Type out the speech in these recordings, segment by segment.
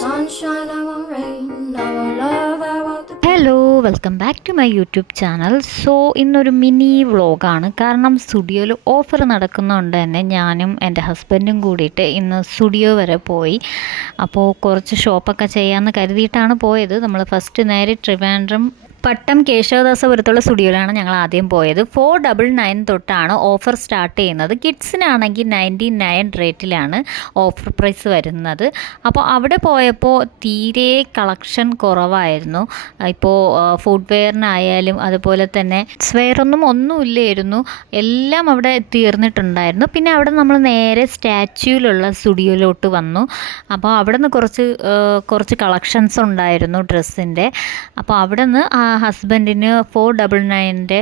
sunshine, I want rain, I want love, I want the... hello welcome back to my YouTube channel. ഇന്നൊരു mini വ്ളോഗാണ്. കാരണം സ്റ്റുഡിയോയിൽ offer നടക്കുന്നതുകൊണ്ട് തന്നെ ഞാനും എൻ്റെ ഹസ്ബൻഡും കൂടിയിട്ട് ഇന്ന് സ്റ്റുഡിയോ വരെ പോയി. അപ്പോൾ കുറച്ച് ഷോപ്പൊക്കെ ചെയ്യാമെന്ന് കരുതിയിട്ടാണ് പോയത്. നമ്മൾ ഫസ്റ്റ് നേരെ ട്രിവാൻഡ്രം പട്ടം കേശവദാസപുരത്തുള്ള സ്റ്റുഡിയോയിലാണ് ഞങ്ങൾ ആദ്യം പോയത്. 499 തൊട്ടാണ് ഓഫർ സ്റ്റാർട്ട് ചെയ്യുന്നത്. കിഡ്സിനാണെങ്കിൽ 99 റേറ്റിലാണ് ഓഫർ പ്രൈസ് വരുന്നത്. അപ്പോൾ അവിടെ പോയപ്പോൾ തീരെ കളക്ഷൻ കുറവായിരുന്നു. ഇപ്പോൾ ഫുഡ്വെയറിനായാലും അതുപോലെ തന്നെ ഒന്നുമില്ലായിരുന്നു. എല്ലാം അവിടെ തീർന്നിട്ടുണ്ടായിരുന്നു. പിന്നെ അവിടെ നമ്മൾ നേരെ സ്റ്റാച്യൂവിലുള്ള സ്റ്റുഡിയോയിലോട്ട് വന്നു. അപ്പോൾ അവിടെ നിന്ന് കുറച്ച് കളക്ഷൻസ് ഉണ്ടായിരുന്നു ഡ്രസ്സിൻ്റെ. അപ്പോൾ അവിടെ നിന്ന് ഹസ്ബൻഡിന് 499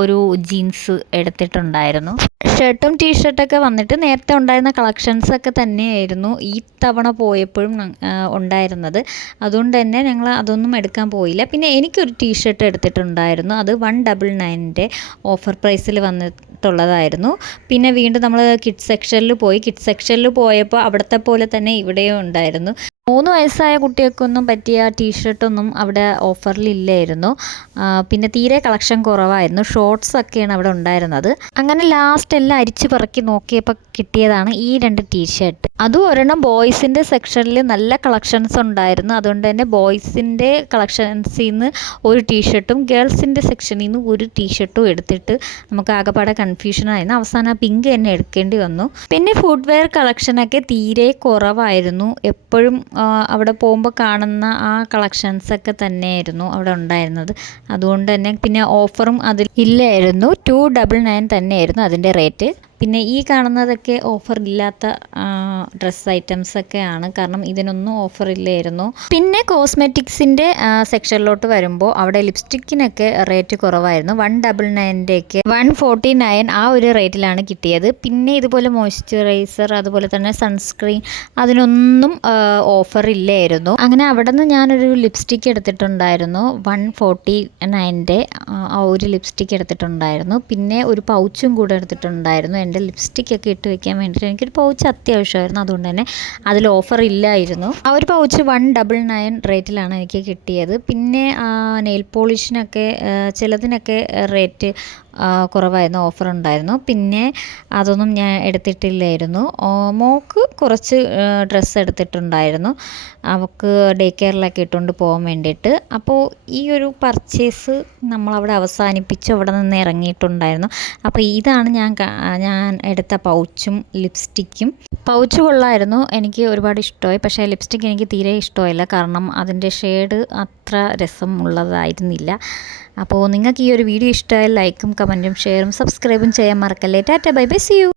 ഒരു ജീൻസ് എടുത്തിട്ടുണ്ടായിരുന്നു. ഷർട്ടും ടീഷർട്ടൊക്കെ വന്നിട്ട് നേരത്തെ ഉണ്ടായിരുന്ന കളക്ഷൻസൊക്കെ തന്നെയായിരുന്നു ഈ തവണ പോയപ്പോഴും ഉണ്ടായിരുന്നത്. അതുകൊണ്ട് തന്നെ ഞങ്ങൾ അതൊന്നും എടുക്കാൻ പോയില്ല. പിന്നെ എനിക്കൊരു ടീഷർട്ട് എടുത്തിട്ടുണ്ടായിരുന്നു. അത് 199 ഓഫർ പ്രൈസിൽ വന്നിട്ടുള്ളതായിരുന്നു. പിന്നെ വീണ്ടും നമ്മൾ കിഡ്സ് സെക്ഷനിൽ പോയപ്പോൾ അവിടുത്തെ പോലെ തന്നെ ഇവിടെയും ഉണ്ടായിരുന്നു. 3 വയസ്സായ കുട്ടികൾക്കൊന്നും പറ്റിയ ടീഷർട്ടൊന്നും അവിടെ ഓഫറിലില്ലായിരുന്നു. പിന്നെ തീരെ കളക്ഷൻ കുറവായിരുന്നു. ഷോർട്ട്സൊക്കെയാണ് അവിടെ ഉണ്ടായിരുന്നത്. അങ്ങനെ ലാസ്റ്റ് എല്ലാം അരിച്ചു പറക്കി നോക്കിയപ്പോൾ കിട്ടിയതാണ് ഈ 2 ടീഷർട്ട്. അതും ഒരെണ്ണം ബോയ്സിൻ്റെ സെക്ഷനിൽ നല്ല കളക്ഷൻസ് ഉണ്ടായിരുന്നു. അതുകൊണ്ട് തന്നെ ബോയ്സിൻ്റെ കളക്ഷൻസിൽ നിന്ന് ഒരു ടീഷർട്ടും ഗേൾസിൻ്റെ സെക്ഷനിൽ നിന്ന് ഒരു ടീഷർട്ടും എടുത്തിട്ട് നമുക്ക് ആകെപ്പാടെ കൺഫ്യൂഷനായിരുന്നു. അവസാനം ആ പിങ്ക് തന്നെ എടുക്കേണ്ടി വന്നു. പിന്നെ ഫുഡ്വെയർ കളക്ഷനൊക്കെ തീരെ കുറവായിരുന്നു. എപ്പോഴും അവിടെ പോകുമ്പോൾ കാണുന്ന ആ കളക്ഷൻസൊക്കെ തന്നെയായിരുന്നു അവിടെ ഉണ്ടായിരുന്നത്. അതുകൊണ്ട് തന്നെ പിന്നെ ഓഫറും അതിൽ ഇല്ലായിരുന്നു. 299 തന്നെയായിരുന്നു അതിൻ്റെ റേറ്റ്. പിന്നെ ഈ കാണുന്നതൊക്കെ ഓഫർ ഇല്ലാത്ത ഡ്രസ്സ് ഐറ്റംസൊക്കെയാണ്. കാരണം ഇതിനൊന്നും ഓഫർ ഇല്ലായിരുന്നു. പിന്നെ കോസ്മെറ്റിക്സിൻ്റെ സെക്ഷനിലോട്ട് വരുമ്പോൾ അവിടെ ലിപ്സ്റ്റിക്കിനൊക്കെ റേറ്റ് കുറവായിരുന്നു. 199ക്ക് 149 ആ ഒരു റേറ്റിലാണ് കിട്ടിയത്. പിന്നെ ഇതുപോലെ മോയ്സ്ചറൈസർ അതുപോലെ തന്നെ സൺസ്ക്രീൻ അതിനൊന്നും ഓഫർ ഇല്ലായിരുന്നു. അങ്ങനെ അവിടെ നിന്ന് ഞാനൊരു ലിപ്സ്റ്റിക്ക് എടുത്തിട്ടുണ്ടായിരുന്നു. 149ൻ്റെ ആ ഒരു ലിപ്സ്റ്റിക്ക് എടുത്തിട്ടുണ്ടായിരുന്നു. പിന്നെ ഒരു പൗച്ചും കൂടെ എടുത്തിട്ടുണ്ടായിരുന്നു. എൻ്റെ ലിപ്സ്റ്റിക്കൊക്കെ ഇട്ട് വെക്കാൻ വേണ്ടിയിട്ട് എനിക്കൊരു പൗച്ച് അത്യാവശ്യമായിരുന്നു. അതുകൊണ്ട് തന്നെ അതിൽ ഓഫർ ഇല്ലായിരുന്നു. ആ ഒരു പൗച്ച് 199 റേറ്റിലാണ് എനിക്ക് കിട്ടിയത്. പിന്നെ നെയിൽ പോളിഷിനൊക്കെ ചിലതിനൊക്കെ റേറ്റ് കുറവായിരുന്നു, ഓഫർ ഉണ്ടായിരുന്നു. പിന്നെ അതൊന്നും ഞാൻ എടുത്തിട്ടില്ലായിരുന്നു. മോൾക്ക് കുറച്ച് ഡ്രസ്സ് എടുത്തിട്ടുണ്ടായിരുന്നു, അവൾക്ക് ഡേ കെയറിലൊക്കെ ഇട്ടുകൊണ്ട് പോകാൻ വേണ്ടിയിട്ട്. അപ്പോൾ ഈ ഒരു പർച്ചേസ് നമ്മളവിടെ അവസാനിപ്പിച്ച് അവിടെ നിന്ന് ഇറങ്ങിയിട്ടുണ്ടായിരുന്നു. അപ്പോൾ ഇതാണ് ഞാൻ എടുത്ത പൗച്ചും ലിപ്സ്റ്റിക്കും. പൗച്ച് കൊള്ളായിരുന്നു, എനിക്ക് ഒരുപാട് ഇഷ്ടമായി. പക്ഷേ ലിപ്സ്റ്റിക്ക് എനിക്ക് തീരെ ഇഷ്ടമായില്ല. കാരണം അതിൻ്റെ ഷെയ്ഡ് അത്ര രസമുള്ളതായിരുന്നില്ല. അപ്പോൾ നിങ്ങൾക്ക് ഈ ഒരു വീഡിയോ ഇഷ്ടമായാൽ ലൈക്കും കമൻറ്റും ഷെയറും സബ്സ്ക്രൈബും ചെയ്യാൻ മറക്കല്ലേ. Tata bye bye, see U.